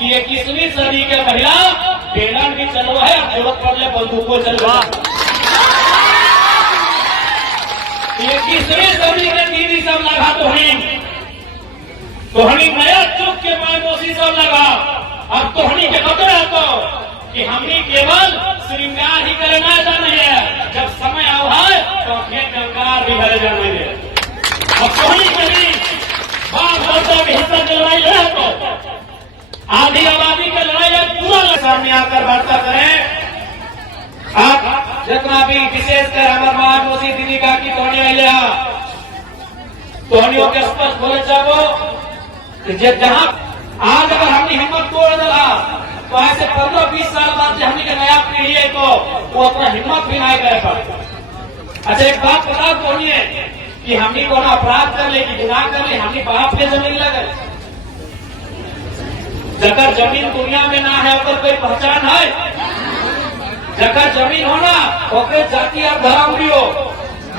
कि 21वीं सदी के महिला बेलन भी चलो है, अब जरूरत पड़े बंदूकों चलो। 21वीं सदी के दीदी सब लगा तोहनी नया चुप के मायमोसी सब लगा। अब तोहनी के पकड़ा तो कि हमने केवल श्रृंगार ही करना नहीं है, जब समय आए तो अपने गंगार भी भरे जाने है। अब तोहनी कभी बाप दादा की हिस्सा की लड़ाई लड़ा तो आधी आबादी की लड़ाई पूरा सामने आकर वार्ता करें। आप जितना भी विशेषकर हमारे मायमोसी दीदी का की तोहनियों के स्पष्ट बोले चाहो जहां आज अगर हमने हिम्मत तोड़ दिला तो ऐसे 15-20 साल बाद जो हमने नया पीढ़ी है तो वो अपना हिम्मत भी नहीं कर पाए। अच्छा एक बात बता बोलिए कि हमने को अपराध कर ले कि गुनाह कर ले, हमने बाप के जमीन लगे जगह जमीन दुनिया में ना है अगर कोई पहचान है, जगह जमीन होना ओकरे जाति और धर्म भी हो,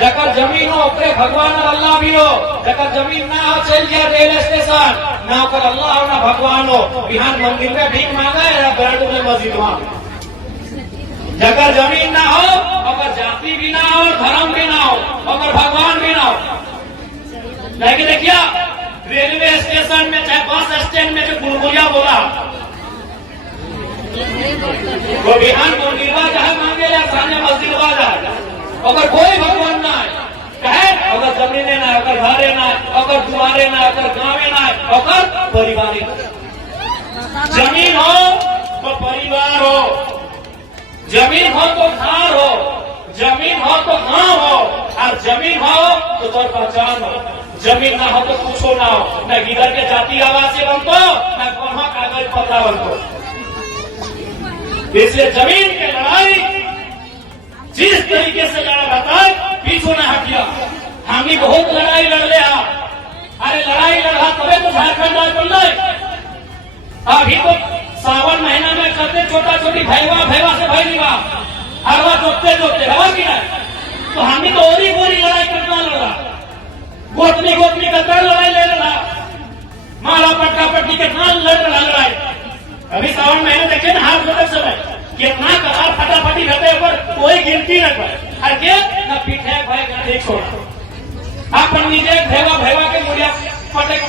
जगह जमीन हो ओकरे भगवान और अल्लाह भी हो, जगह जमीन ना हो चल गया रेलवे स्टेशन ना ओकर अल्लाह हो ना भगवान हो, बिहान मंदिर में भीख मांगा है या बैठ में मस्जिद में। जगह जमीन ना हो अगर जाति भी ना हो धर्म भी ना हो अगर भगवान भी ना हो। लेकिन देखिए रेलवे स्टेशन में चाहे बस स्टैंड में जो गुलगुलिया बोला वो बिहान मंदिरवा जहाँ मांगे या सामने मस्जिदवा जाए अगर कोई भगवान ना है अगर जमीने ना अगर घरे ना अगर दुआरे ना अगर गाँवे ना अगर परिवार। जमीन हो तो परिवार हो, जमीन हो तो घर हो, जमीन हो तो गांव हो और जमीन हो तो तोर पहचान हो। जमीन ना हो तो कुछ ना हो, न गिदर के जाति आवासीय बनतो न कहाँ कागज पता बनतो। इसलिए जमीन की लड़ाई जिस तरीके से लड़ा रहता है पीछू न हटिया। हमने बहुत लड़ाई लड़ लिया, अरे लड़ाई लड़ा तबे तो झारखंड आज बोल रहे। अभी तो सावन महीना में करते छोटा छोटी भैवा से भाई निभा हरवा जोतते हवा की नहीं तो हमने तो ओरी बोरी लड़ाई करना लड़ा, गोतनी का लड़ाई ले रहा, मारा पट्टा पट्टी के नाम लड़ रहा लड़ाई। अभी सावन महीने देखे ना हाथ बदल समय कितना कबार फटाफटी रहते पर कोई गिनती न करे और के न पीठे भाई गाड़ी छोड़ा अपन नीचे भैवा के मुड़िया पटक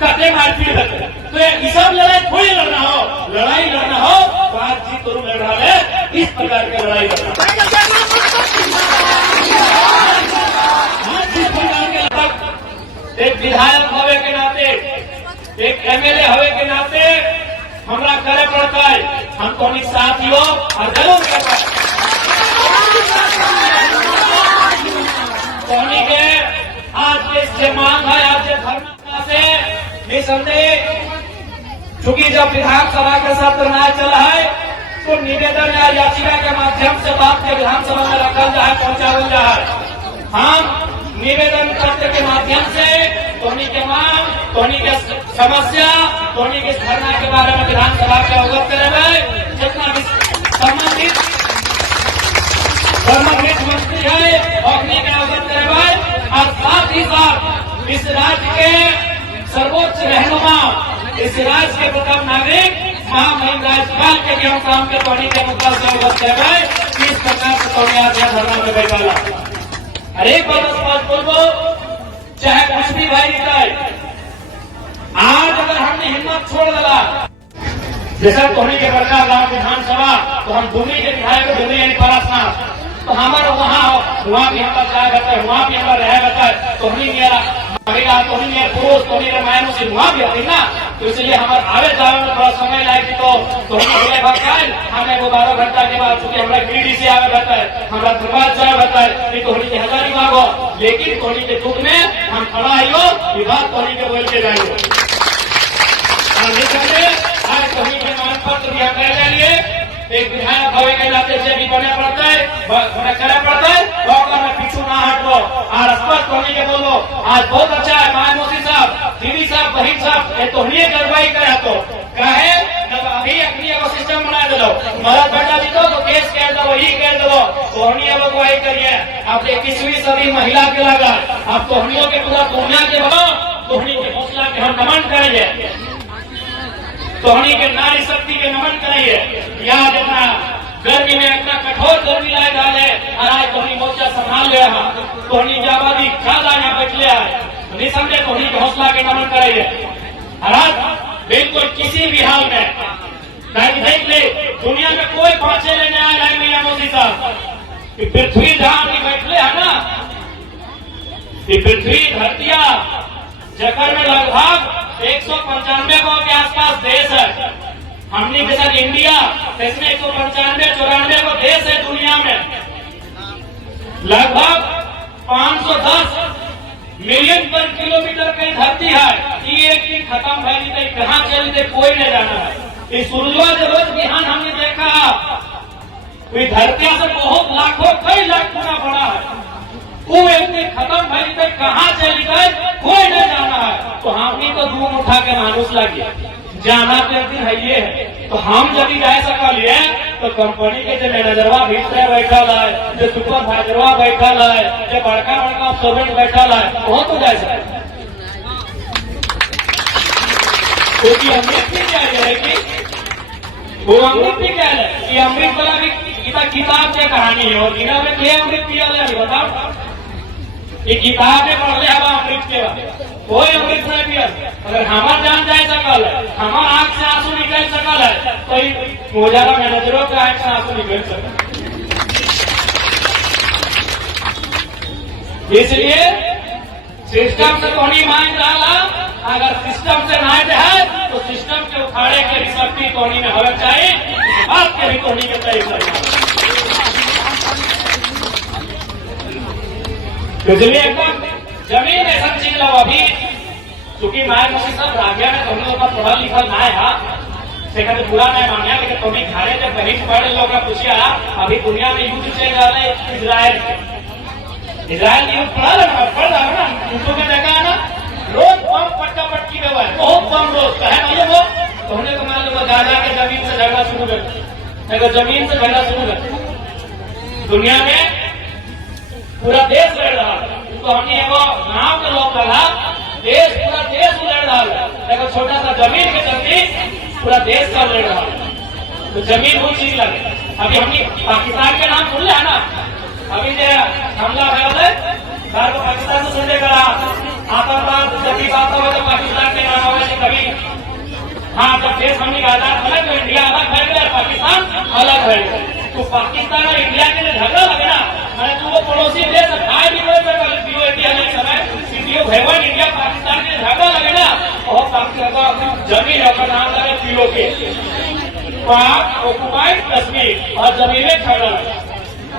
कटे मारपीट रहते। तो ये सब लड़ाई थोड़ी लड़ना हो, लड़ाई लड़ना हो बातचीत करूँ लड़ रहा है, इस प्रकार की लड़ाई लड़ना। जिस प्रकार के लगभग एक विधायक होवे के नाते एक MLA होवे के नाते हमरा करे पड़ता है, हम तो साथियों और जरूर के आज के मांग है आज धर्म से निसंदेह चूंकि जब विधानसभा के सत्र न चल है तो निवेदन या याचिका के माध्यम से बात के विधानसभा में रखल जाए पहुंचावल जाए। हम निवेदन पत्र के माध्यम से धोनी के मांग धोनी के समस्या धोनी के धरना के बारे में विधानसभा के अवगत करेंगे। जितना भी संबंधित मंत्री है अपने के अवगत करेंगे और साथ ही साथ इस राज्य के सर्वोच्च रहनुमा इस राज्य के प्रथम नागरिक महामहिम राज्यपाल के भी हम काम के धोनी के मुद्दा से अवगत करेंगे। इस प्रकार से धोनी धरना में बैठा अरे बात बोलो चाहे कुछ भी भाई है। आज अगर हमने हिम्मत छोड़ दिला जैसा धोनी के प्रकार गांव विधानसभा तो हम धोनी के विधायक धोनी पारसनाथ तो हमारा वहाँ भी हमारा क्या रहता है, वहाँ भी हमारा रह रहता है। धोनी मेरा महिला धोनी मेरा पुरुष धोनी मेरा मायनों से वहाँ भी होती ना, तो इसलिए हमारे आवे जावे में थोड़ा समय लाएगी तो धोनी हमें वो 12 घंटा के बाद चूंकि हमारा गिरिडीह से आवे रहता है, हमारा धनबाद जाए रहता है कि धोनी की हजारी मांगो, लेकिन धोनी के दुख में हम खड़ा आइयो विभाग धोनी के बोल के जाइयो। आज धोनी के मान पत्र भी हम ले लिए एक विधायक होने के नाते से भी करना पड़ता है में पीछू ना हटो और स्पष्ट होने के बोलो। आज बहुत अच्छा है मायामोसी साहब दीदी साहब बहन साहब ये तो कार्रवाई करे तो कहे जब अभी अपनी सिस्टम बना दो मदद बेटा भी तो केस कह दो वही कह दो तोहनी अगुवाई करिए। आप 21वीं सदी महिला के लगा आप तोहनियों के पूरा दुनिया के तोहनी के हौसला के हम नमन करेंगे। तोहनी के नारी शक्ति के नमन करिए। यहाँ जितना गर्मी में इतना कठोर गर्मी लाए डाले और आज तोहनी मोर्चा संभाल ले रहा, तोहनी की आबादी ज्यादा यहाँ बैठले है, निसंदेह तोहनी के हौसला के नमन करिए। और आज बिल्कुल किसी भी हाल में देख ले, दुनिया में कोई पांचे लेने आया है मियां मोदी साहब, पृथ्वी जहां भी बैठले है ना, पृथ्वी धरतिया जकर में लगभग 195 के आसपास देश है। हमने के साथ इंडिया इसमें 195-94 को देश है दुनिया में। लगभग 510 मिलियन वर्ग किलोमीटर की धरती है। ये एक दिन खत्म भैली कहाँ चली थे कोई नहीं जाना है। इस सूर्य रोज बिहान हमने देखा धरती से बहुत लाखों कई लाख गुना बड़ा है। वो एक दिन खत्म भैली थे कहाँ चली गए कोई नहीं जाना है। तो हमने तो धूम उठा के मानुस लगे जाना तो एक दिन है ये है। तो हम जब जा सकल तो कंपनी के जो मैनेजरवा भीतर बैठल है, जो सुपरवाइजरवा बैठल है, जो बड़का बड़का ऑब्जर्वेंट बैठल है, वो तो जा सकते क्योंकि अमृत भी क्या है कि वो अमृत भी क्या है कि अमृत वाला भी किताब की कहानी है। और बिना में क्या अमृत पिया बताओ, ये किताब में पढ़ ले अमृत के बाद कोई अमृत नहीं पिया। अगर हमार जान जाए सकल है, हमार आंख से आंसू निकल सकल है, तो मोजारा मैनेजरों के आंख से आंसू निकल सकल। इसलिए सिस्टम से तो नहीं मान रहा, अगर सिस्टम से ना है तो सिस्टम के उखाड़े के भी शक्ति तोहनी में होना चाहिए, बात के भी तोहनी के तय इसलिए एकदम जमीन ऐसा चीज लो। अभी चूंकि माया मसी सब रागिया में तुम लोग पढ़ा लिखा ना है से कभी बुरा नहीं मांगा, लेकिन तुम्हें घरे जब बहन पढ़े लोग पूछा अभी दुनिया में युद्ध चल रहा है इजराइल युद्ध पढ़ा रहा ना, युद्धों में देखा है ना, रोज बम पटका पटकी में बहुत कम रोज कहे नहीं वो तो हमने तो मान लो दादा के जमीन से झगड़ा शुरू कर, जमीन से झगड़ा शुरू कर। दुनिया में पूरा देश लड़ रहा है, तो हमने वो नाम का लोग कहा देश पूरा देश लड़ रहा है, देखो छोटा सा जमीन के चलते पूरा देश का लड़ रहा है। तो जमीन वो चीज लगे। अभी हमने पाकिस्तान के नाम सुन लिया ना, अभी जो हमला है बार को पाकिस्तान से संजय करा आतंकवाद जब भी बात हो तो पाकिस्तान के नाम होगा कभी। हाँ, जब देश हमने आजाद अलग तो इंडिया अलग है गया, पाकिस्तान अलग है। तो पाकिस्तान और इंडिया के लिए झगड़ा लगे ना, मैंने तो वो पड़ोसी देश भाई भी कोई समय इंडिया पाकिस्तान के झगड़ा लगे ना, और पाकिस्तान जमीन अपना नाम लगे पीओ के पाक ऑक्युपाइड कश्मीर और जमीन में झगड़ा लगे,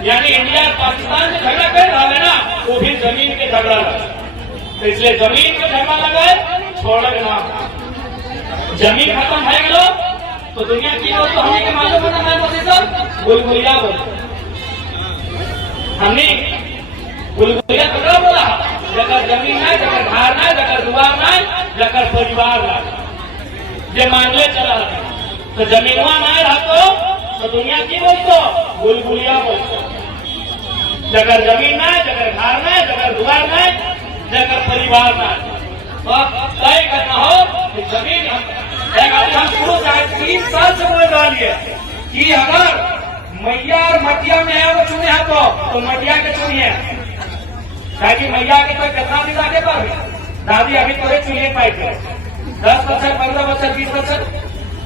यानी इंडिया पाकिस्तान से झगड़ा कर रहा है ना, वो भी जमीन के झगड़ा लगे। तो इसलिए जमीन के झगड़ा लगे छोड़े ना, जमीन खत्म है गलो तो दुनिया की हो तो हमने के मालूम है मोदी साहब बुलबुलिया बोल, हमने बुलबुलिया पकड़ा बोला जगह जमीन है, जगह घर नहीं, जगह दुआर नहीं, जगह परिवार नहीं, ये मान ले चला। तो जमीनवा नहीं रहा तो दुनिया की बोल तो बुलबुलिया बोल, जगह जमीन नहीं, जगह घर नहीं, जगह दुआर नहीं, जगह परिवार नहीं। तो तय करना हो कि जमीन हम शुरू 3 साल से बोल डालिए कि अगर मैया और मटिया में है वो चुने है तो मटिया के चुनिए, ताकि मैया के तो कितना दिन आगे पर दादी अभी तो चुनिए पाई 10 बच्चर 15 बच्चर 20 बच्चर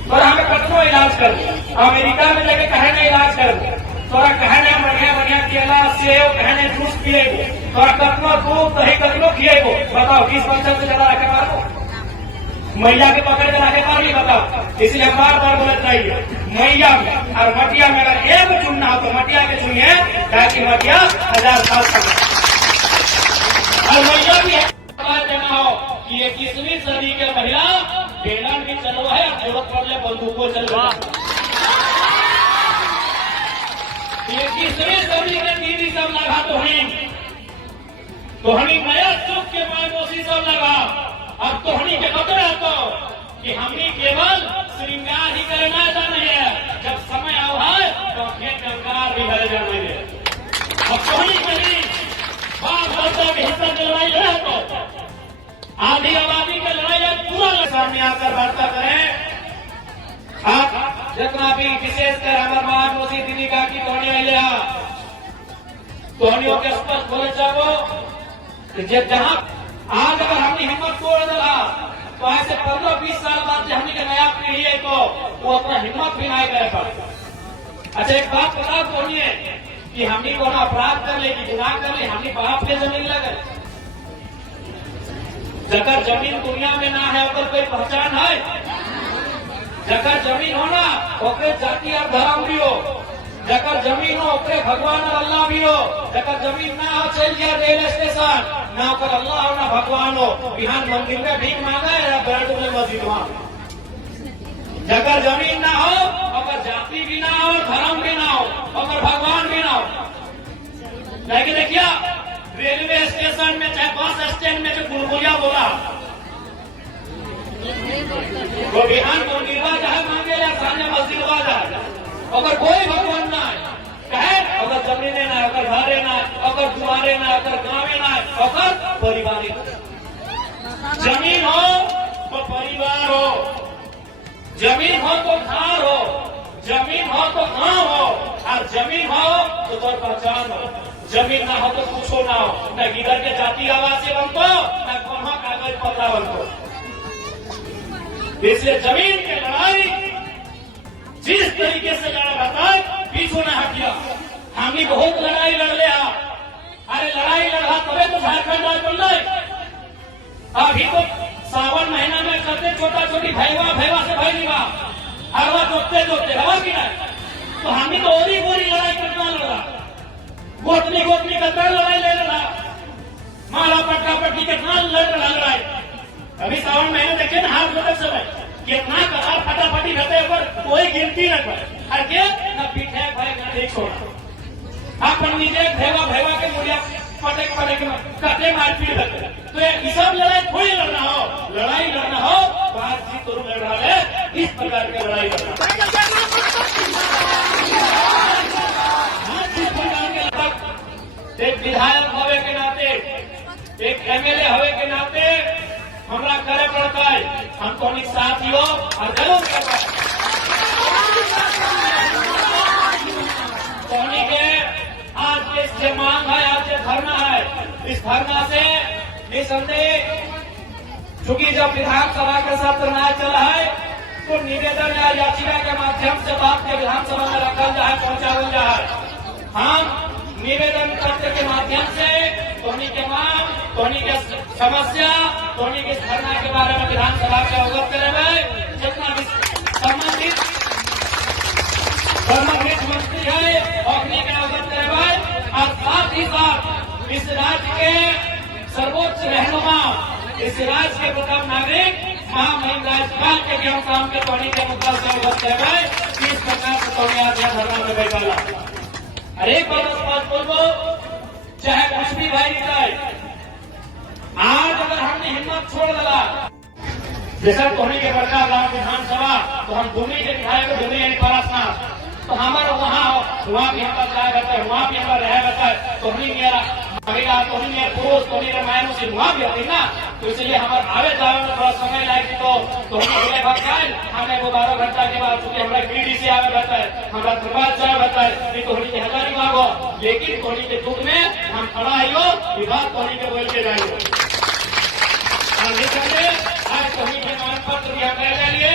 तोरा हमें कतनो इलाज कर दो, अमेरिका में लेके कहे ना इलाज कर दो, तोरा कहे ना बढ़िया बढ़िया केला सेब कहे ना जूस पिएगो, तोरा कतनो दूध दही कतनो खिएगो, बताओ 20 बच्चर से ज्यादा रखे पारो मैया के पकड़ के रखे पारी बताओ। इसलिए बार बार बोलत चाहिए मैया में और मटिया में अगर एक चुनना हो तो मटिया के चुनिए, ताकि मटिया 1000 साल तक और मैया भी देना हो कि 21वीं सदी के महिला बेलन भी चलो है और जरूरत पड़ने बंदूकों चलो। 21वीं सदी के दीदी सब लगा तो हनी नया चुप के मानोसी सब लगा। अब तो हनी के खतरा तो कि हमने केवल श्रृंगार ही करना जाना है, जब समय आवा है तो फिर कंगार भी भरे जाना है। अब कोई कहीं बात बच्चा की हिस्सा की लड़ाई है तो आधी आबादी की लड़ाई है, पूरा सामने आकर वार्ता करें जितना भी विशेषकर हमारे महामोसी दीदी का की तोहनी आइले तोहनियों के स्पष्ट बोले चाहो जहाँ आज अगर हमने हिम्मत तोड़ दिला तो आज से 15-20 साल बाद जो हमने नया पीढ़ी है तो वो अपना हिम्मत भी नहीं करे पाए। अच्छा एक बात बता तोहनी कि हमने को अपराध कर ले कि गुनाह कर ले हमने बाप के जमीन लगे जगह जमीन दुनिया में ना है अगर कोई पहचान है जगह जमीन हो ना ओके जाति और धर्म भी हो जगह जमीन हो ओके भगवान और अल्लाह भी हो जगह जमीन ना हो चल गया रेलवे स्टेशन ना ओकर अल्लाह हो ना भगवान हो बिहान मंदिर में भीख मांगा या बैठ में मस्जिद वहां जगह जमीन ना हो अगर जाति भी ना हो धर्म भी ना हो अगर भगवान भी ना हो लेकिन देखिए रेलवे स्टेशन में चाहे बस स्टैंड में जो गुलगुलिया बोला वो बिहान मंदिरवा जहाँ मांगे या सामने मस्जिद जाए अगर कोई भगवान ना है कहे अगर जमीने ना अगर घरे ना अगर दुआरे ना अगर गाँवे ना अगर परिवार जमीन हो तो परिवार हो जमीन हो तो घर हो जमीन हो तो गाँव हो और जमीन हो तो तोर पहचान हो जमीन ना हो तो कुछ ना हो न इधर के जाति आवासीय बनतो न वहां कागज पत्रा बनतो। इसलिए जमीन की लड़ाई जिस तरीके से लड़ा रहता है पीछू न हटिया हमने बहुत लड़ाई लड़ लिया अरे लड़ाई लड़ा तबे तो झारखंड आज बन रहे अभी तो सावन महीना में करते छोटा छोटी भैवा से भैली बा हरवा जोतते हवा की नहीं तो हमने तो और बोरी लड़ाई करना लड़ा गोतनी का लड़ाई ले रहा मारा पट्टा पट्टी कितना लड़ रहा लड़ाई अभी सावन महीने देखे ना हाथ बदल समय कितना कथा फटाफटी रहते पर कोई गिनती न करे हर के न पीठे भाई न देख छोड़ा अपन नीचे भैवा के मुड़िया पटे कटे मारपीट रहते तो ये सब लड़ाई थोड़ी लड़ना हो बातचीत तो लड़ रहा है इस प्रकार की लड़ाई लड़ना एक विधायक होवे के नाते एक एमएलए होवे के नाते हमरा करे पड़ता है हम तो साथियों और जरूर करता है सोनी के आज के जो मांग है आज जो धरना है इस धरना से निसंदेह चूंकि जब विधानसभा का सत्र न चला है तो निवेदन या याचिका के माध्यम से बात के विधानसभा में रखल जाए पहुंचावल जाए हम निवेदन पत्र के माध्यम से धोनी के मांग धोनी के समस्या धोनी के धरना के बारे में विधानसभा के अवगत करेंगे जितना भी संबंधित मंत्री है अपने के अवगत करेंगे और साथ ही साथ इस राज्य के सर्वोच्च रहनुमा इस राज्य के प्रथम नागरिक महामहिम राज्यपाल के भी हम काम के धोनी के मुद्दा से अवगत करेंगे किस प्रकार से धोनी आज धरना में बैठा अरे बात बोलो चाहे कुछ भी भाई जाए आज अगर हमने हिम्मत छोड़ दिला जैसा धोनी के बड़का गांव विधानसभा तो हम धोनी के विधायक धोनी यानी पारसनाथ तो हमारा वहाँ भी हमारा जाया रहता है वहाँ भी हमारा रह रहता है धोनी मेरा महिला धोनी मेरा पुरुष धोनी रामायण से वहाँ भी होती ना तो इसलिए हमारे आवे जावे में थोड़ा समय लागे तो धोनी हमें वो 12 घंटा के बाद चूंकि हमारा पीढ़ी से आवे रहता है हमारा धनबाद से रहता है धोनी की हजारी मांगो लेकिन धोनी के दुख में हम खड़ा आइयो ये बात धोनी के बोल के जाइयो आज धोनी के मान पत्र भी हम ले लिए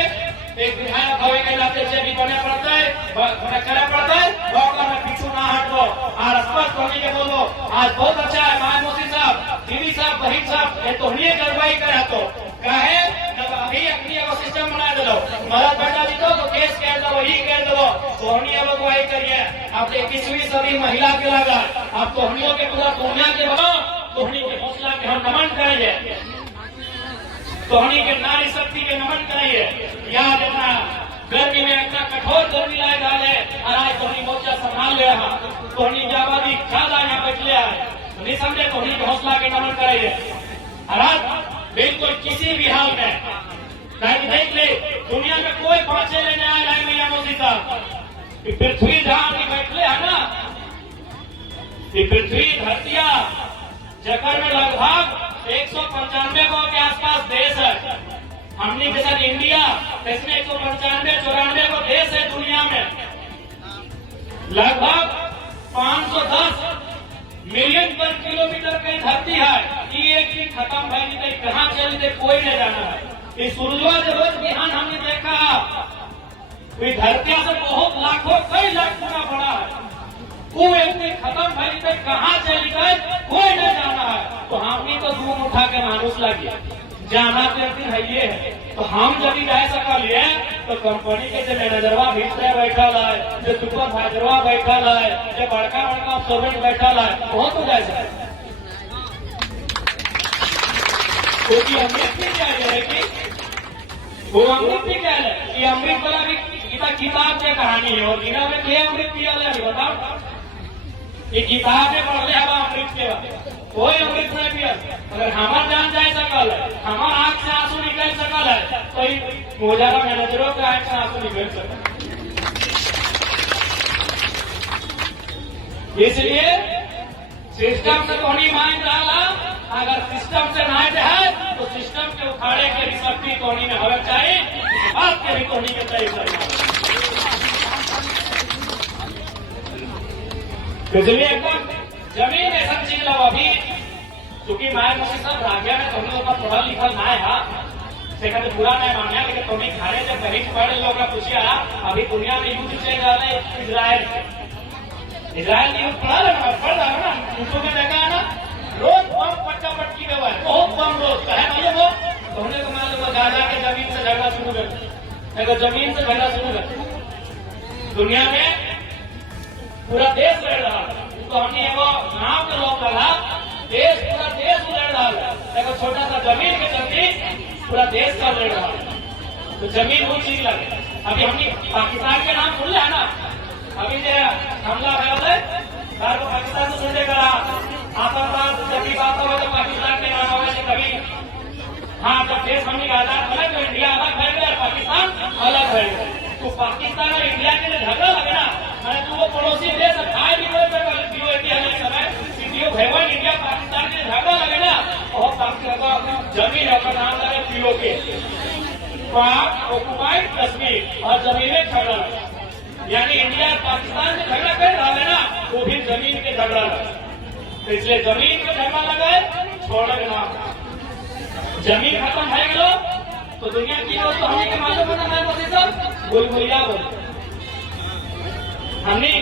एक विधायक होने के नाते से भी बने पड़ता है करे पड़ता है में पीछू ना हटो और स्पष्ट होने के बोलो आज बहुत अच्छा है महामोसी साहब दीदी साहब बहिन साहब ये तो ही कार्रवाई करे तो कहे जब अभी अपनी एगो सिस्टम बना दो मदद बैठा दी तो केस कह दो वही कह दो तोहनी अब अगुवाई करिए अब 21वीं सदी महिला के लगा अब तोहनियों के पूरा दुनिया के बनो तोहनी के हौसला के हम नमन करेंगे तोहनी के नारी शक्ति के नमन करिए याद इतना गर्मी में इतना कठोर गर्मी लाए डाले और आज तोहनी मोर्चा संभाल ले तोहनी की आबादी ज्यादा यहाँ बैठले है निसंदेह तोहनी के हौसला के नमन करिए और आज बिल्कुल किसी भी हाल में कहीं देख ले दुनिया में कोई पहुंचे लेने आए नहीं मैया मोदी साहब पृथ्वी जहाँ भी बैठले है ना ये पृथ्वी धरतिया जगह में लगभग 195 के आसपास देश है हमने के साथ इंडिया इसमें 195-94 देश है दुनिया में लगभग 510 मिलियन पर किलोमीटर की धरती है। ये एक दिन खत्म भई कहाँ चल दे कोई नहीं जाना है। इस सूर्य रोज बिहान हमने देखा धरती से बहुत लाखों कई लाख गुना बड़ा है। वो एक दिन खत्म भई थे कहाँ चली गए कोई नहीं जाना है। तो हमने तो दूर उठा के मानुस लगे जाना तो एक दिन है ये है। तो हम जब जा सकलिए तो कंपनी के जो मैनेजरवा भीतर बैठल है, जो सुपरवाइजरवा बैठल है, जो बड़का बड़का ऑब्जर्वेंट बैठल है, बहुत हो जाए सके। क्योंकि अमृत भी क्या है कि वो अमृत भी क्या है कि अमृत वाला भी किताब की कहानी है। और बिना में क्या अमृत पिया बताओ, ये किताब में पढ़ ले अमृत के कोई अमृत नहीं पिया। अगर हमार जान जाए सकल है, हमार आंख से आंसू निकल सकल है, तो मोजारा मैनेजरों के आंख से आंसू निकल सकल। इसलिए सिस्टम से तो नहीं मान डाला। अगर सिस्टम से ना जाए तो सिस्टम के उखाड़े के शक्ति तोनी में होना चाहिए, बात के भी तोनी के चाहिए। इसलिए एकदम जमीन ऐसा चीज लो अभी क्योंकि माया मसी सब भाग्य में तुम लोग का पढ़ा लिखल ना है से कहते पूरा नहीं मान्या। लेकिन तुम्हें खाने जब गरीब पढ़े लोग पूछिया अभी दुनिया में युद्ध चल रहा है इजराइल युद्ध पढ़ा रहा पढ़ रहा है ना, यूट्यूब में देखा है ना, रोज बम पट्टा पटकी में हुआ है, बहुत बम रोज है भैया वो। तो हमने तो मान लो जा के जमीन से झगड़ा शुरू कर, अगर जमीन से झगड़ा शुरू कर दुनिया में पूरा देश लड़ रहा है। तो हमने वो गांव के लोग लगा देश पूरा देश लड़ रहा है, देखो छोटा सा जमीन के चलते पूरा देश का लड़ रहा है। तो जमीन वो चीज लगे। अभी हमने पाकिस्तान के नाम सुन लिया ना, अभी जो हमला है पाकिस्तान से सुनने करा आतंकवाद जब भी बात हो तो पाकिस्तान के नाम होगा कभी। हाँ जब देश हमने आजाद बना तो इंडिया अलग है गया, पाकिस्तान अलग है। तो पाकिस्तान और इंडिया के लिए झगड़ा लगे ना, मैंने तो वो पड़ोसी देश खाए भी भैवन इंडिया पाकिस्तान के झगड़ा लगे ना, और पाकिस्तान जमीन अपना नाम लगे पीओके पाक ऑक्युपाइड कश्मीर और जमीन में झगड़ा लगे। यानी इंडिया पाकिस्तान से झगड़ा कर रहा है ना, वो भी जमीन के झगड़ा लगे। तो इसलिए जमीन के झगड़ा लगे छोड़े ना, जमीन खत्म है गलो तो दुनिया की दोस्तों हमें के मालूम बना है मोदी साहब बुलबुलिया बोल हमने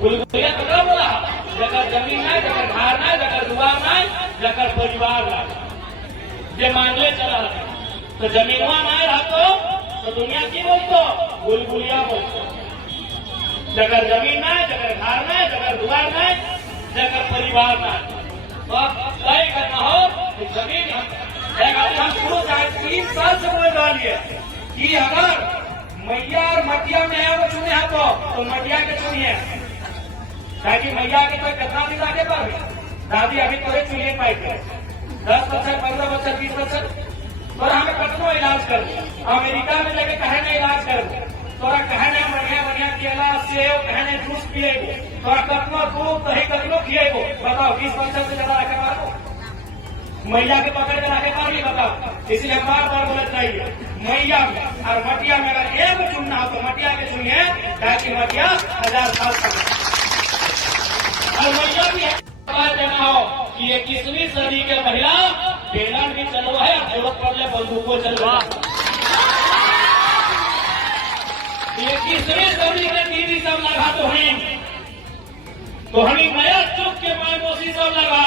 बुलबुलिया पकड़ा बोला जगह जमीन है, जगह घर है, जगह दुआर है, जगह परिवार है, ये मांगले चला रहा। तो जमीनवा ना रहा तो दुनिया की बोलतो बुलबुलिया बोलतो। जगह जमीन है, जगह घर है, जगह दुआर है, जगह परिवार है। तो तय करना हो तो जमीन हम शुरू 3 साल से बोल डालिए कि अगर मैया और मटिया में है वो चुने है तो मटिया के चुनिए, ताकि मैया के तो कितना दिन आगे पर दादी अभी तो चुनिए पाई 10 बच्चर 15 बच्चर 20 बच्चर तोरा हमें कतनो इलाज कर अमेरिका में लेके कहे नहीं इलाज कर तोरा कहे नहीं बढ़िया बढ़िया केला सेब कहे नहीं जूस पिए तोरा कतनो दूध दही कतनो खिए को बताओ 20 बच्चर से ज्यादा रखे पारो मैया के पकड़ के रखे पार नहीं बताओ। इसलिए बार बार बोलना चाहिए मैया में और मटिया में अगर एक चुनना हो तो मटिया के चुनिए, ताकि मटिया 1000 साल तक और मैया भी देना हो कि 21वीं सदी के महिला बेलन भी चलो है और जरूरत पड़ने बंदूकों चलो। 21वीं सदी के दीदी सब लगा तो हमी नया चुप के माय मोसी सब लगा।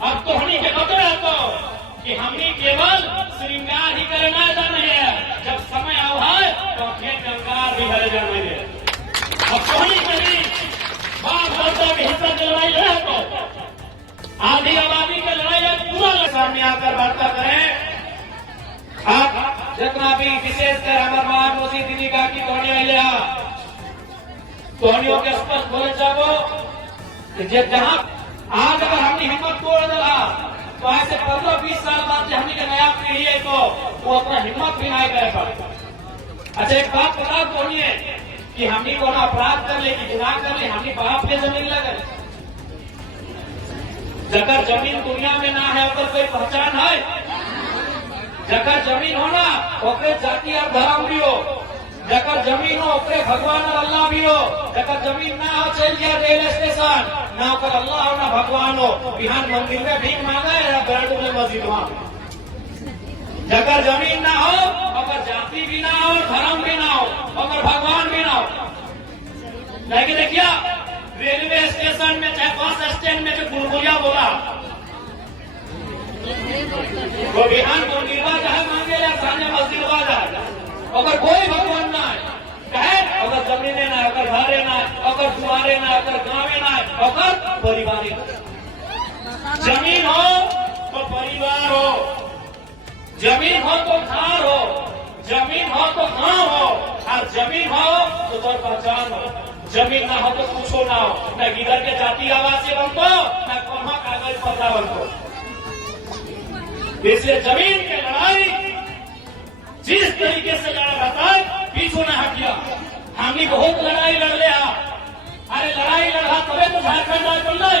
अब तो हमी के पता तो कि हमने केवल श्रृंगार ही करना जाने है, जब समय आए तो फिर गंगार भी हरे जाने है। अब तो ही नहीं बाप दादा की हिस्सा की लड़ाई है तो आधी आबादी की लड़ाई है, पूरा सामने आकर वार्ता करें। आप जितना भी विशेषकर हमारे मां मोदी दीदी का की कहानी लिया कहानियों के स्पष्ट बोले जाओ जहां आज अगर हमने हिम्मत तोड़ दिला तो ऐसे 15-20 साल बाद हमने के नया पीढ़ी है तो वो अपना हिम्मत भी नहीं कर पाए। अच्छा एक बात बता बोलिए कि हमने को अपराध कर ले कि गुनाह कर ले, हमने बाप के जमीन लगे जगह जमीन दुनिया में ना है अगर कोई पहचान है। जगह जमीन होना ओके जाति और धर्म भी हो, जकर जमीन हो ओकरे भगवान और अल्लाह भी हो, जकर जमीन ना हो चल गया रेल स्टेशन, ना ओकर अल्लाह हो ना भगवान हो, बिहान मंदिर में भीख मांगा है या बेडरूम में मस्जिद में। जकर जमीन ना हो ओकर जाति भी ना हो, धर्म भी ना हो, ओकर भगवान भी ना हो। लेकिन देखिए रेलवे स्टेशन में चाहे बस स्टैंड में जो बुलबुलिया बोला वो बिहान मंदिरवा चाहे मांगे या सामने मस्जिदवा जाए, अगर कोई भगवान ना है कहे, अगर जमीने ना अगर घरे ना अगर दुआरे ना अगर गाँवे ना अगर परिवार। जमीन हो तो परिवार हो, जमीन हो तो घर हो, जमीन हो तो गांव हो, और जमीन हो तो पर पहचान हो। जमीन ना हो तो कुछ हो ना हो, न गिदर के जाति आवासीय बनतो न कहा कागज पत्ता बनतो। इसलिए जमीन की लड़ाई जिस तरीके से लड़ा रहता है पीछू न हटिया। हमने बहुत लड़ाई लड़ लिया, अरे लड़ाई लड़ा तबे तो झारखंड आज बन रहे।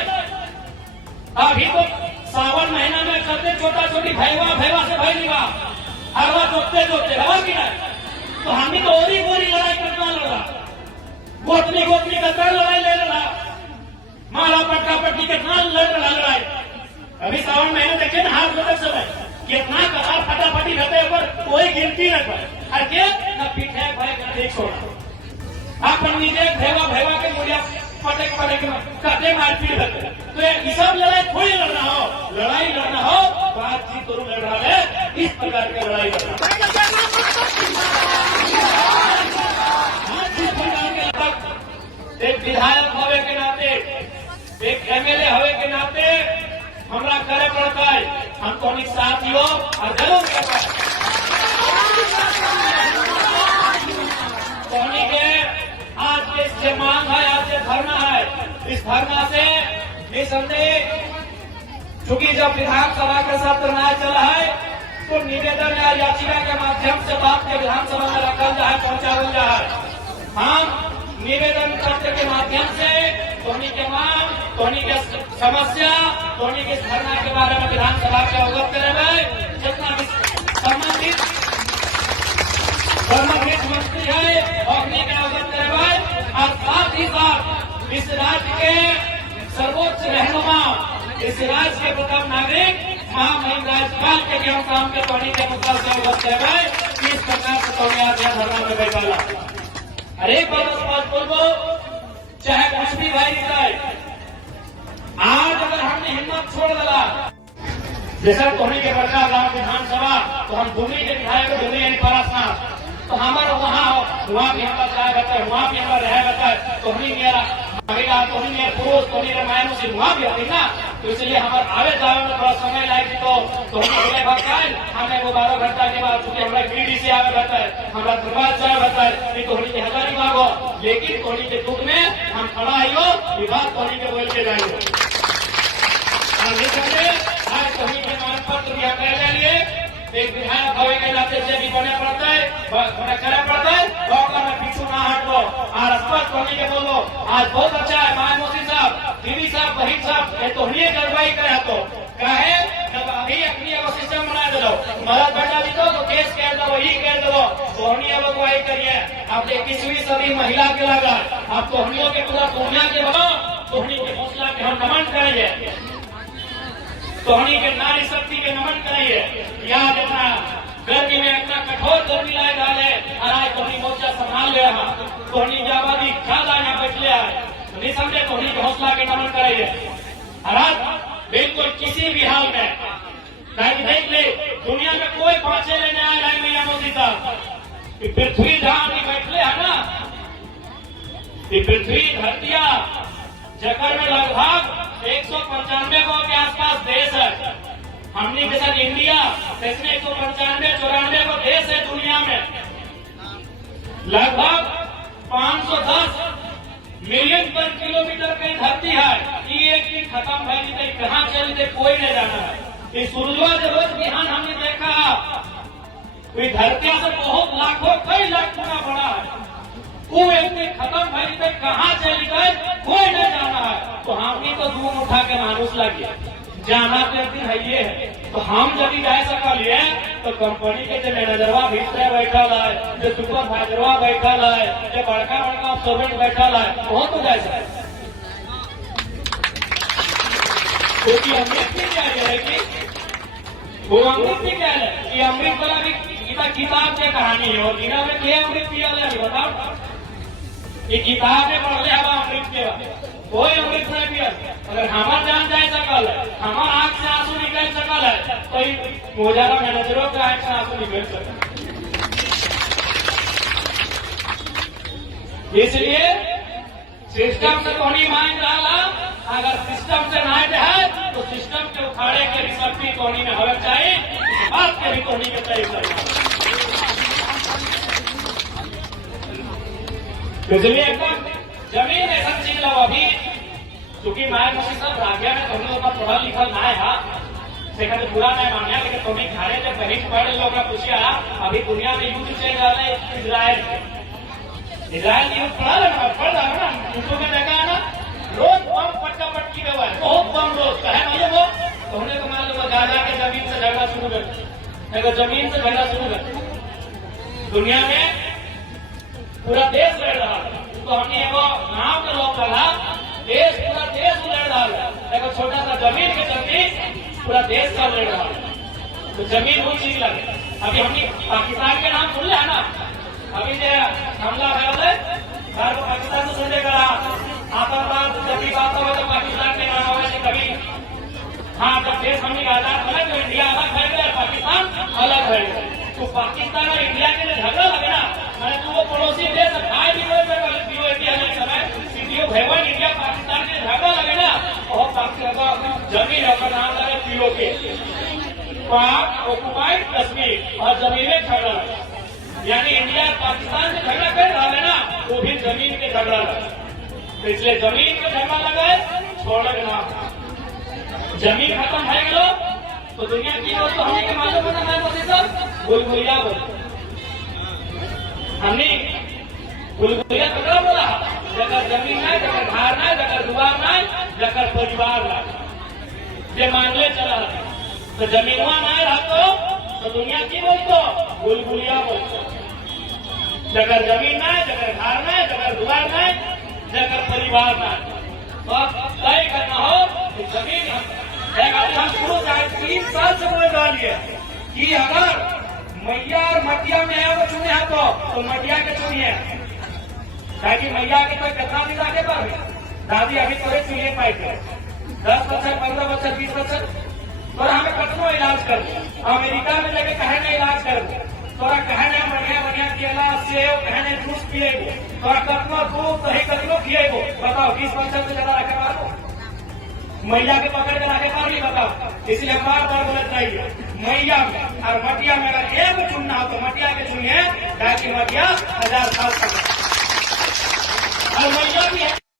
अभी तो सावन महीना में करते छोटा छोटी भैवा से भाई निभा हरवा जोतते जोतते हवा की नहीं, तो हमने तो और लड़ाई करना लड़ा, गोतनी का लड़ाई ले रहा, माला पट्टा पट्टी कितना लड़ रहा लड़ाई। अभी सावन महीने देखे ना हाथ बदल समय कितना कतार फटाफटी रहते ऊपर कोई गिनती न करे, अरे न पीठे भाई नहीं छोड़ा अपन नीचे भैवा के मुड़िया पटक कटे मारपीट रहते। तो ये सब लड़ाई थोड़ी लड़ना हो, लड़ाई लड़ना हो बातचीत करो लड़ रहा है, इस प्रकार की लड़ाई लड़ना। एक विधायक होवे के नाते, एक एमएलए होवे के नाते हमरा करे पड़ता है, हम तो साथियों और जरूर करता है के आज के मांग है, आज के धरना है। इस धरना से निसंदेह चूंकि जब विधानसभा का सत्र न चला है तो निवेदन या याचिका के माध्यम से बात के विधानसभा में रखा जाए, पहुंचाया जाए। हम निवेदन पत्र के माध्यम से धोनी के मांग, धोनी के समस्या, धोनी के धरना के बारे में विधानसभा के अवगत करेंगे। जितना भी संबंधित मंत्री है अपने के अवगत करेंगे, और साथ ही साथ इस राज्य के सर्वोच्च रहनुमा, इस राज्य के प्रथम नागरिक महामहिम राज्यपाल के ज्ञान काम के धोनी के मुद्दा से अवगत करेंगे। इस प्रकार से धोनी आज धरना में बैठा अरे बात बोलो चाहे कुछ भी भाई जाए। आज अगर हमने हिम्मत छोड़ डाला, जैसा धोनी के प्रकार राम विधानसभा, तो हम धोनी के विधायक धोनी यानी पारासनाथ, तो हमारा वहाँ भी हमारा जाए रहता है, वहाँ भी हमारा रह रहता है। धोनी मेरा महिला, धोनी मेरा पुरुष, धोनी रामायण से वहाँ भी होती ना, तो इसलिए हमारे आवे जावे में थोड़ा समय लागे। तो धोनी बोले भगता है हमें वो 12 घंटा के बाद चूंकि हमारा गिरिडीह से आवे रहता है, हमारा धनबाद जाए रहता है, ये धोनी की हजारी मांगो, लेकिन धोनी के दुख में हम खड़ा आइयो, ये बात धोनी के बोल के जाइयो। आज धोनी के मांग पत्र दिया कर लिए, एक विधायक होने के नाते से भी बने पड़ता है, करे पड़ता है, में पीछू ना हटो और स्पष्ट होने के बोलो। आज बहुत अच्छा है महामोदी साहब, दीदी साहब, बहिन साहब, ये तो नहीं कार्रवाई करे तो कहे जब अभी अपनी एगो सिस्टम बना दो, मदद बैठा दी तो केस कह दो, वही कह दो, तोहनी अब अगुवाई करिए। अब 21वीं सदी महिला के लगा, अब तोहनियों के पूरा दुनिया के बनो, तोहनी के हौसला के हम नमन करेंगे, तोहनी के नारी शक्ति के नमन करिए। याद रखना गर्मी में इतना कठोर गर्मी लाए डाले, और आज तोहनी मोर्चा संभाल ले, तोहनी की आबादी ज्यादा यहाँ बैठ ले आए, निसंदेह तोहनी के हौसला के नमन करिए। और आज बिल्कुल किसी भी हाल में देख ले, दुनिया में कोई पहुंचे लेने आए रहे मियां मोदी साहब, पृथ्वी जहां भी बैठले है ना, पृथ्वी धरतिया जगह में लगभग 195 के आसपास देश है। हमने के साथ इंडिया इसमें 195-94 को देश है दुनिया में, लगभग 510 मिलियन पर किलोमीटर की धरती है। ये एक दिन खत्म भैली थे, कहाँ चली थे कोई नहीं जाना है। इस सूरजवा जब रोज बिहान हमने देखा, कोई धरती से बहुत लाखों कई लाख गुना बड़ा है, वो एक दिन खत्म भैली थे, कहाँ चली गए कोई नहीं जाना है। तो हमने तो दूर उठा के मानुस लगे जाना तो एक दिन है ये है, तो हम यदि रह सकल है तो तो कंपनी के जो मैनेजरवा भीतर बैठल है, जो सुपरवाइजरवा बैठल है, जो बड़का बड़का अफसर बैठल है, वो तो कैसे क्योंकि अमृत भी क्या है वो अमृत भी क्या है कि अमृत वाला भी किताब से कहानी है और जिना में क्या अमृत पिया है बताओ। ये किताब में पढ़ ले हवा अमृत के कोई अमृत नहीं पिया। अगर हमार जान जाए सकल है, हमार आंख से आंसू निकल सकल है, तो मोजारा मैनेजरों के आंख से आंसू निकल सकल। इसलिए सिस्टम से तो नहीं मांग रहा, अगर सिस्टम से ना है तो सिस्टम के उखाड़े के भी शक्ति कोनी में होना चाहिए, बात के भी कोनी के चाहिए। इसलिए एकदम जमीन ऐसा चीज लो अभी क्योंकि माया मसी सब राज्य में तुम लोग का पढ़ा लिखा ना है से पूरा नहीं मानिया, लेकिन तुम्हें खाने जब कहीं पढ़े लोग का पूछा अभी दुनिया में युद्ध चल रहा है इजराइल युद्ध पढ़ रहा है ना, युद्धों में देखा है ना, रोज बम पट्टा पटकी हुआ है, बहुत बम रोज कहे मालूम हो तो हमने को मालूम गाजा के जमीन से झगड़ा शुरू कर, जमीन से झगड़ा शुरू कर। दुनिया में पूरा देश लड़ रहा है तो हमने एगो नाम के लोग कहा देश पूरा देश लड़ रहा है, देखो छोटा सा जमीन के चलते पूरा देश का लड़ रहा है, तो जमीन वो चीज लगे। अभी हमने पाकिस्तान के नाम सुन लिया ना, अभी जो हमला है पाकिस्तान से सुनने का आतंकवाद जब भी बात हो तो पाकिस्तान के नाम होगा कभी। हाँ जब देश हमने आजाद हुआ तो इंडिया अलग है गया, पाकिस्तान अलग है, तो पाकिस्तान और इंडिया के लिए झगड़ा लगे ना, मैंने तो वो पड़ोसी देश खाए भी इंडिया नहीं समय भैवन इंडिया पाकिस्तान के झगड़ा लगे ना, और पाकिस्तान जमीन का नाम लगे पीओ के पाक ऑक्युपाइड कश्मीर और जमीन में झगड़ा लगे, यानी इंडिया पाकिस्तान से झगड़ा कर रहा है ना, वो भी जमीन के झगड़ा लगे। तो इसलिए जमीन के झगड़ा लगे छोड़े ना, जमीन खत्म है गलो तो दुनिया की हो तो हमें के मालूम होता है पोजीशन बुलबुलिया बोल, हमने बुलबुलिया पकड़ा बोला जगह जमीन नहीं, जगह घर नहीं, जगह दुआर नहीं, जगह परिवार नहीं, ये मांगले चला तो जमीनवा नहीं रहा तो दुनिया की बोल तो बुलबुलिया बोल, जगह जमीन नहीं, जगह घर नहीं, जगह दुआर नहीं, जगह परिवार नहीं, तो तय करना हो तो जमीन हम शुरू 3 साल से बोल डालिए कि अगर मैया और मटिया में है वो चुने हैं तो मटिया के चुनिए, ताकि मैया के तो कितना दिन आगे पर दादी अभी तो चुनिए पाई 10 बच्चर 15 बच्चर 20 बच्चर तोरा हमें कतनो इलाज कर दो, अमेरिका में जाके कहे ना इलाज कर दो, तोरा कहे ना बढ़िया बढ़िया केला सेब कहे ना जूस पिएगो, तोरा कतनो दूध दही कतनो पिएगो, बताओ 20 बच्चर से ज्यादा रखे पारो मैया के पकड़ कर आगे पार नहीं, बताओ। इसलिए बार बार बोलत रहिए मैया और मटिया में अगर एक चुनना हो तो मटिया के चुनिए, ताकि मटिया 1000 साल तक और मैया भी है।